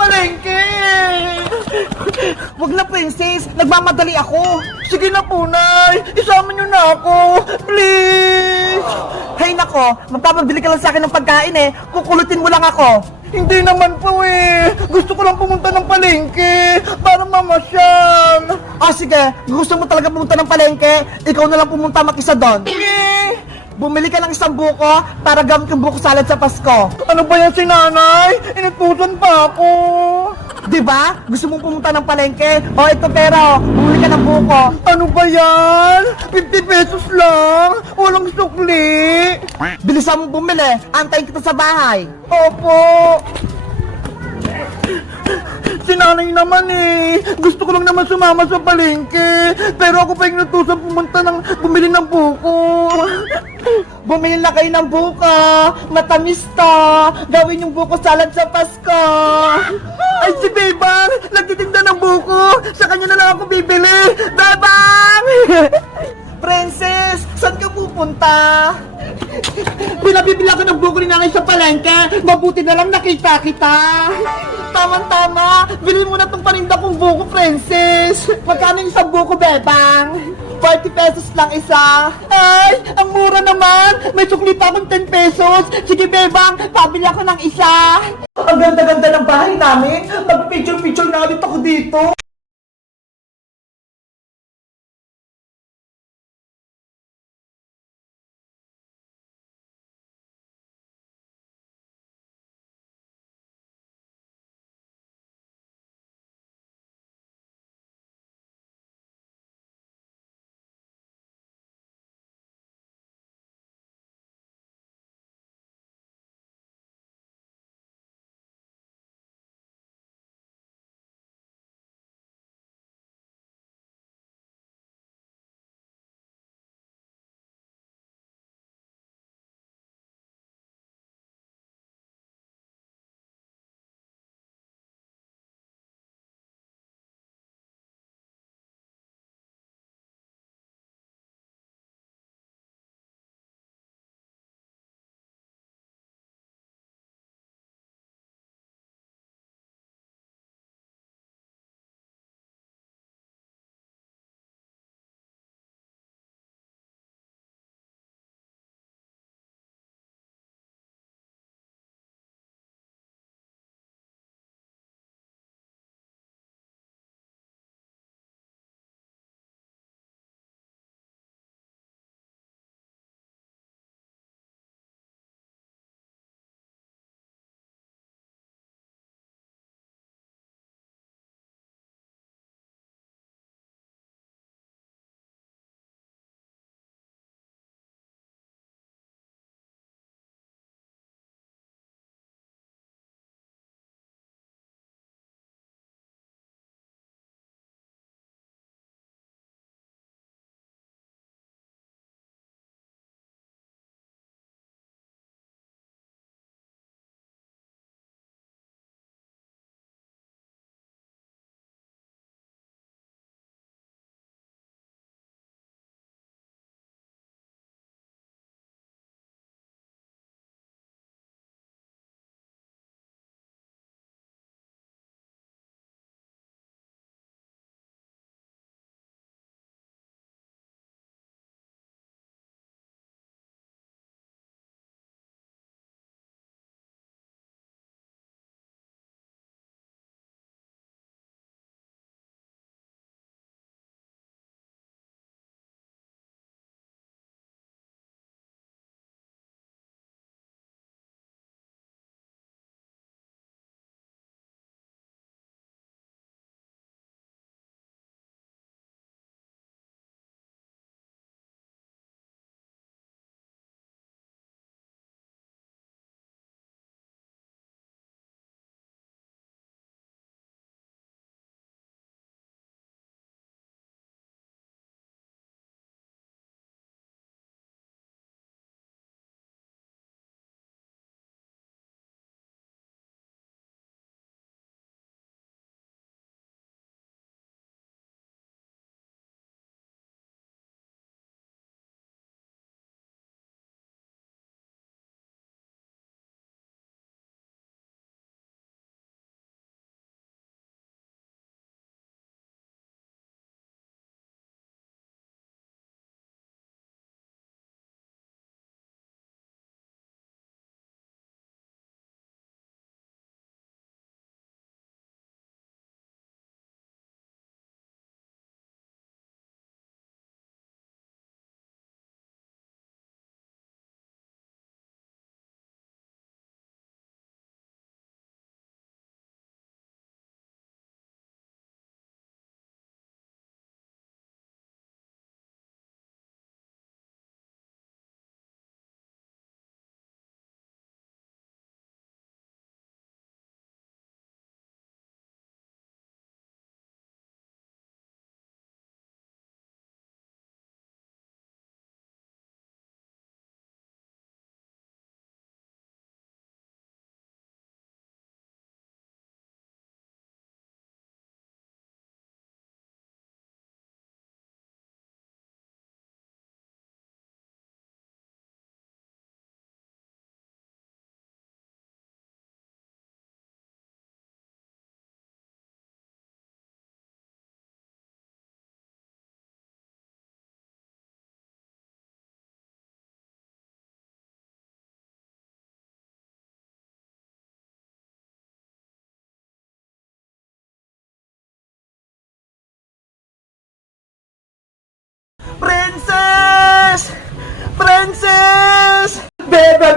palengke! Wag na, princess. Nagmamadali ako. Sige na po, Nay! Isama niyo na ako! Please! Hay nako, magpapabili ka lang sa akin ng pagkain eh. Kukulutin mo lang ako. Hindi naman po eh! Gusto ko lang pumunta ng palengke para mamasyal! Ah, sige. Gusto mo talaga pumunta ng palengke? Ikaw na lang pumunta mag-isa doon. Eh! Bumili ka ng isang buko para gamit yung buko salad sa Pasko. Ano ba yan si Nanay? Inutusan pa ako! Di ba? Gusto mong pumunta ng palengke? O, ito pera, oh. Bumili ka ng buko. Ano ba yan? 50 pesos lang! Walang sukli! Bilisan mong bumili. Antayin kita sa bahay. Opo! Si Nanay naman eh! Gusto ko lang naman sumama sa palengke! Pero ako pa yung inutusan bumili ng buko! Bumili na kayo ng buko. Matamis to. Gawin yung buko salad sa Pasko. Ay, si Bebang! Nagtitinda ng buko! Sa kanya na lang ako bibili! Bebang! Princess, saan ka pupunta? Pinabibili ako ng buko ni Nanay sa palengke! Mabuti na lang nakita kita! Tama-tama. Bili mo na tong paninda kong buko, Princess. Magkano yung isang buko, Bebang? 40 pesos lang isa. Ay! Ang mura naman! May sukli pa akong 10 pesos! Sige, Bebang! Pabili ako ng isa! Ang ganda-ganda ng bahay namin. Mag-picture-picture na ulit ako dito.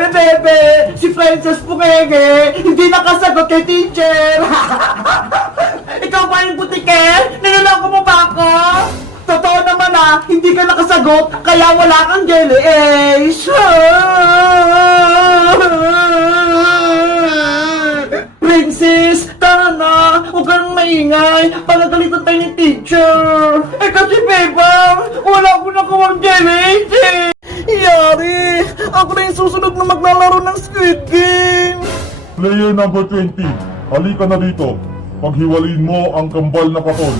Sorry, bebe. Si Princess Pungenge, hindi nakasagot kay teacher. Ikaw ba yung butike? Niloloko mo ba ako? Totoo naman hindi ka nakasagot, kaya wala kang jelly ace. Princess, tara na! Huwag kang maingay! Pagagalitan tayo ni teacher! Kasi bebang, wala ko nakawang jelly ace. Yari! Ako na yung susunod na maglalaro ng Squid Game! Player number 20, halika na dito. Paghiwalayin mo ang kambal na katol.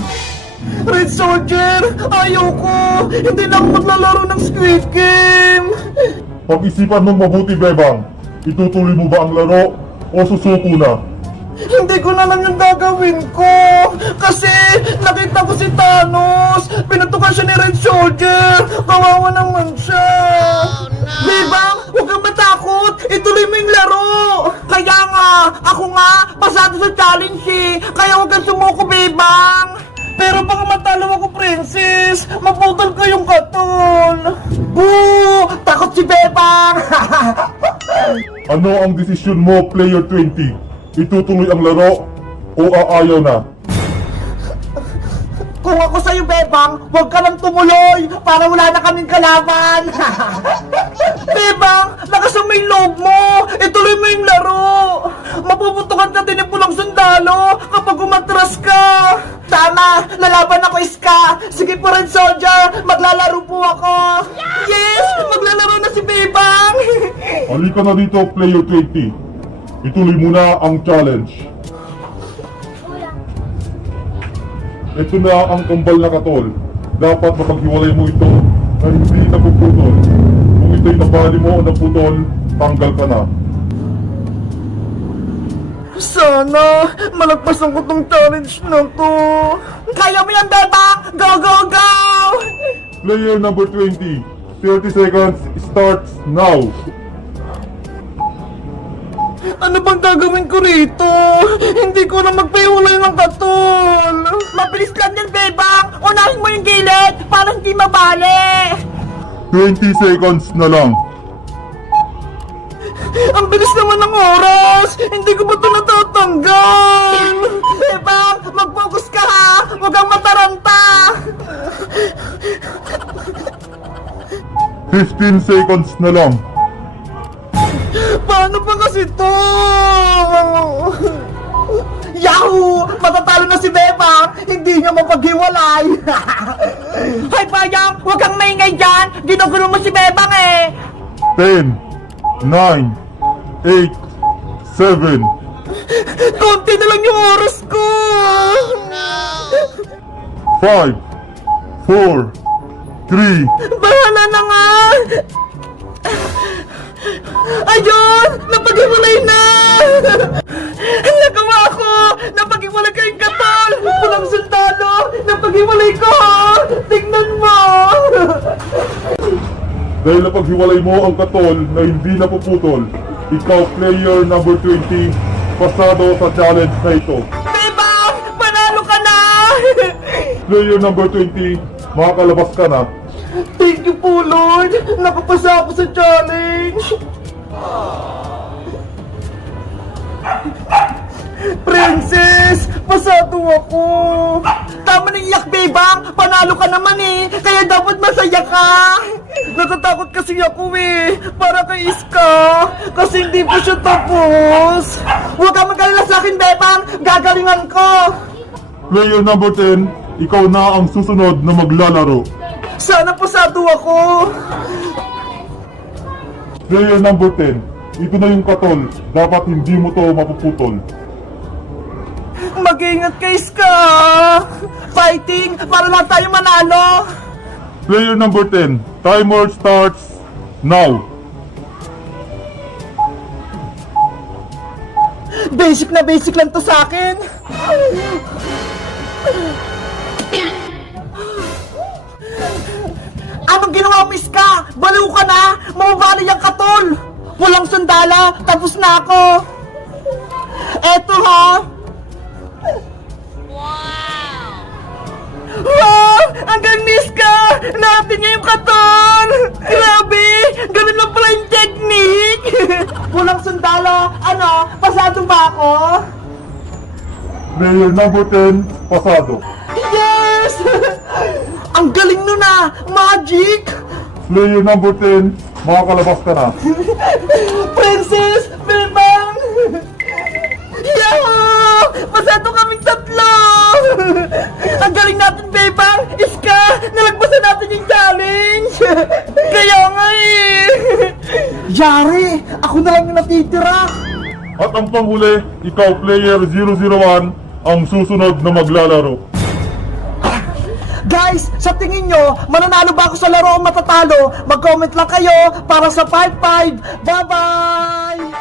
Red Soldier! Ayoko! Hindi na ako maglalaro ng Squid Game! Pag-isipan mong mabuti, Bebang. Itutuloy mo ba ang laro o susuko na? Hindi ko na lang yung gagawin ko! Kasi nakita ko si Thanos! Pinatukan siya ni Red Soldier! Kawawa naman siya! Bebang! Huwag kang matakot! Ituloy mo yung laro! Kaya nga! Ako nga! Pasado sa challenge eh! Kaya huwag kang sumuko, Bebang! Pero baka matalo ako, Princess! Maputol ko yung katol! Boo! Takot si Bebang! Ano ang desisyon mo, Player 20? Itutuloy ang laro o aayaw na? Kung ako sa'yo, Bebang, huwag ka lang tumuloy para wala na kaming kalaban! Bebang, lakas ang may loob mo! Ituloy mo yung laro! Mapuputukan ka din ng pulang sundalo kapag umatras ka! Tama! Lalaban ako, Iska! Sige po, Red Soldier! Maglalaro po ako! Yes! Maglalaro na si Bebang! Halika na dito, Player 20. Ituloy mo na ang challenge. Ito na ang kambal na katol. Dapat mapaghiwalay mo ito na hindi napuputol. Kung ito'y nabali mo o naputol, tanggal ka na. Sana malagpasan ko tong challenge na to. Kaya mo yan, Bebang! Go, go, go! Player number 20, 30 seconds starts now. Ano bang gagawin ko rito? Hindi ko na magpahiwalay ng katol. Mabilis lang yan, Bebang! Unahin mo yung gilid para hindi mabali! 20 seconds na lang. Ang bilis naman ng oras! Hindi ko ba ito natatanggal? Bebang, mag-focus ka ha! Huwag kang mataranta! 15 seconds na lang. Paano ba kasi to? Yahoo! Matatalo na si Bebang! Hindi niya mapaghiwalay! Hay Bayang! Huwag kang maingay dyan! Ginugulo mo si Bebang eh! 10, 9, 8, 7, Konti na lang yung oras ko! 5, 4, 3, Bahala na nga! Ayun! Napaghiwalay na! Nagawa ko! Napaghiwalay kayong katol! Pulang sundalo! Napaghiwalay ko! Tingnan mo! Dahil napaghiwalay mo ang katol na hindi napuputol, ikaw player number 20, pasado sa challenge na ito. Bebang! Panalo ka na! Player number 20, makakalabas ka na. Thank you po, Lord! Nakapasa ako sa challenge! Princess! Pasado ako! Tama na iyak, Bebang! Panalo ka naman eh! Kaya dapat masaya ka! Natatakot kasi ako eh! Para kay Iska! Kasi hindi pa siya tapos! Huwag kang mag-alala sa akin, Bebang! Gagalingan ko! Player number 10, ikaw na ang susunod na maglalaro. Sana pasado ako! Player number 10, ito na yung katol, dapat hindi mo to mapuputol. Mag-ingat kay Iska! Fighting! Para lang tayo manalo! Player number 10, timer starts now. Basic na basic lang to sa akin! Anong ginawa mo, Iska? Baliw ka na! Mababali ang katol! Walang sandala! Tapos na ako! Eto ha! Wow! Ang ganis ka! Natin niya yung katon! Grabe! Ganun lang pala yung technique! Pulang sundalo! Ano? Pasado ba ako? Player number 10, pasado. Yes! Ang galing nun ah! Magic! Player number 10, makakalabas ka na. Princess! Bebang! Yahoo! Pasado kaming tatlo! Ang galing natin, Bebang! Iska! Nalagpasan natin yung challenge! Kaya nga eh! Yari! Ako na lang yung natitira! At ang panghuli, ikaw player 001, ang susunod na maglalaro. Guys, sa tingin nyo, mananalo ba ako sa laro o matatalo? Mag-comment lang kayo para sa 5-5! Bye-bye!